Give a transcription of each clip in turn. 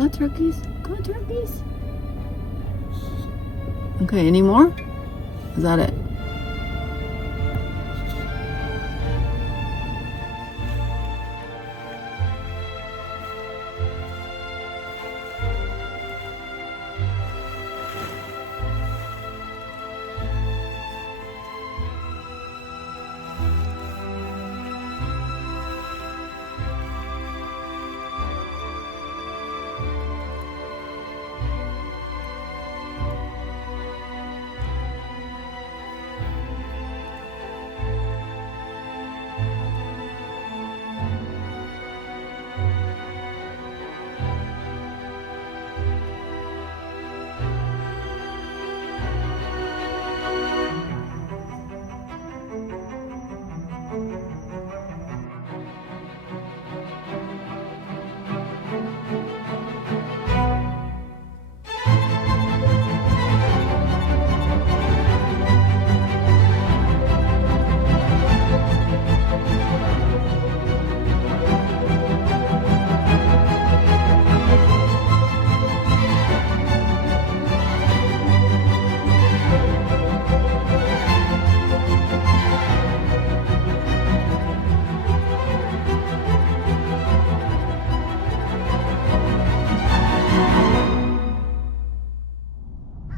Go turkeys. Go turkeys. Okay, any more? Is that it?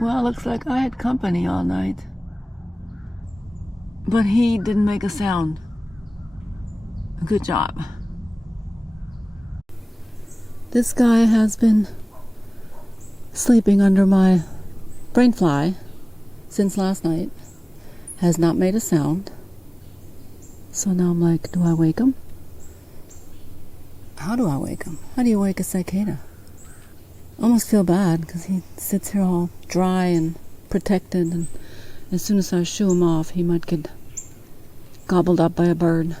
Well, looks like I had company all night. But he didn't make a sound. Good job. This guy has been sleeping under my brain fly since last night. Has not made a sound. So now I'm like, do I wake him? How do I wake him? How do you wake a cicada? I almost feel bad because he sits here all dry and protected, and as soon as I shoo him off, he might get gobbled up by a bird.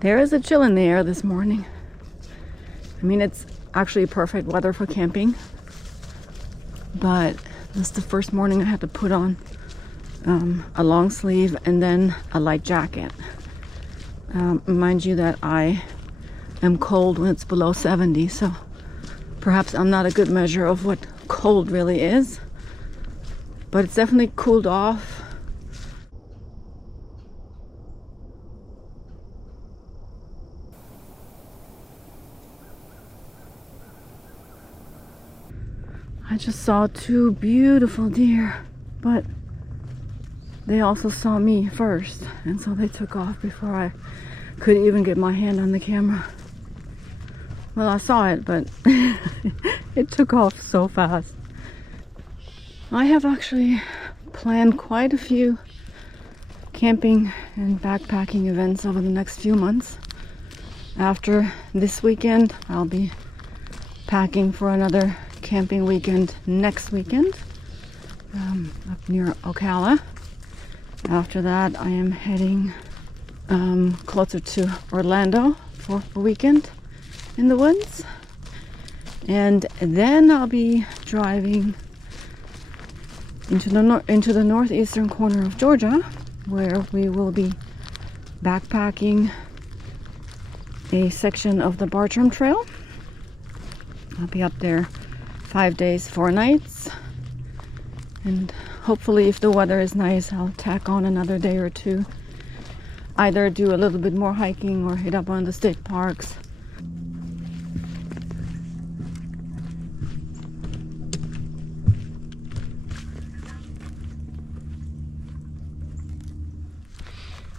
There is a chill in the air this morning. I mean, it's actually perfect weather for camping, but this is the first morning I had to put on a long sleeve and then a light jacket. Mind you that I am cold when it's below 70, so perhaps I'm not a good measure of what cold really is, but it's definitely cooled off. I just saw two beautiful deer, but they also saw me first, and so they took off before I could even get my hand on the camera. Well, I saw it, but it took off so fast. I have actually planned quite a few camping and backpacking events over the next few months. After this weekend, I'll be packing for another camping weekend next weekend up near Ocala. After that, I am heading closer to Orlando for a weekend in the woods, and then I'll be driving into the northeastern corner of Georgia, where we will be backpacking a section of the Bartram Trail. I'll be up there 5 days, 4 nights, and hopefully if the weather is nice, I'll tack on another day or two. Either do a little bit more hiking or hit up one of the state parks.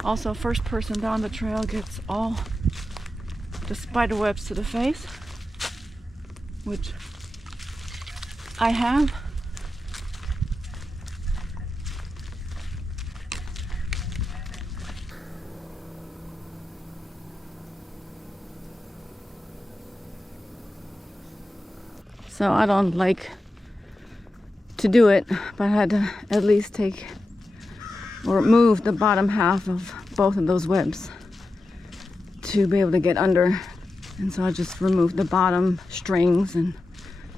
Also, first person down the trail gets all the spider webs to the face, which I have. So I don't like to do it, but I had to at least take or move the bottom half of both of those webs to be able to get under. And so I just removed the bottom strings and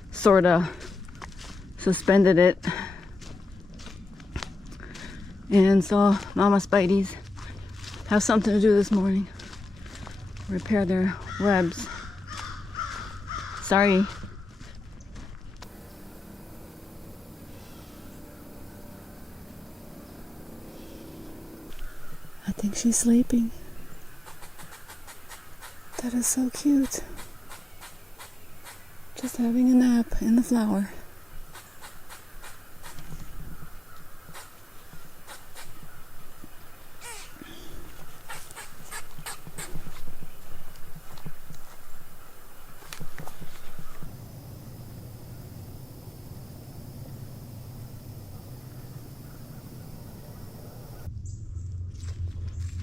sort of suspended it. And so Mama Spideys have something to do this morning. Repair their webs. Sorry. I think she's sleeping. That is so cute. Just having a nap in the flower.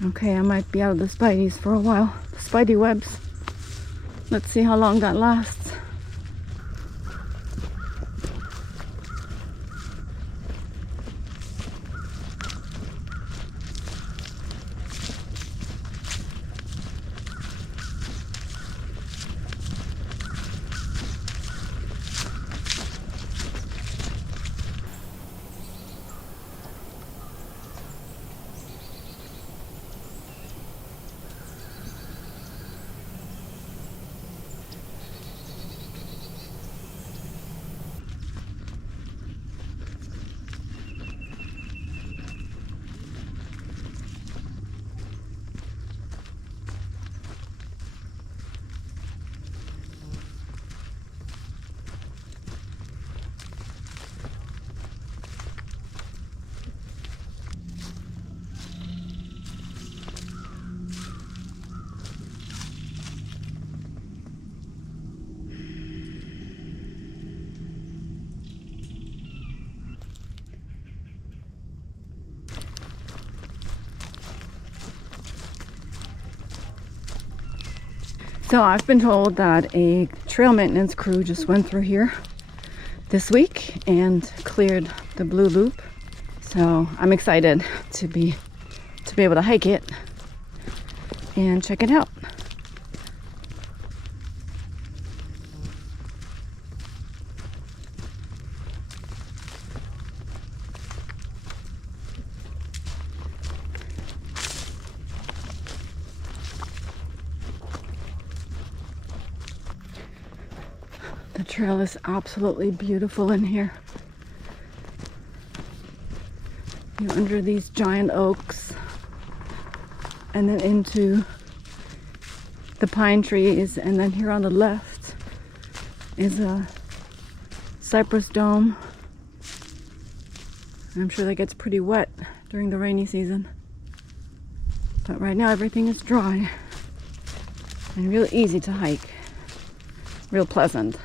Okay, I might be out of the Spideys for a while. The Spidey webs. Let's see how long that lasts. So I've been told that a trail maintenance crew just went through here this week and cleared the blue loop. So I'm excited to be able to hike it and check it out. The trail is absolutely beautiful in here. You're under these giant oaks and then into the pine trees, and then here on the left is a cypress dome. I'm sure that gets pretty wet during the rainy season, but right now everything is dry and real easy to hike, real pleasant.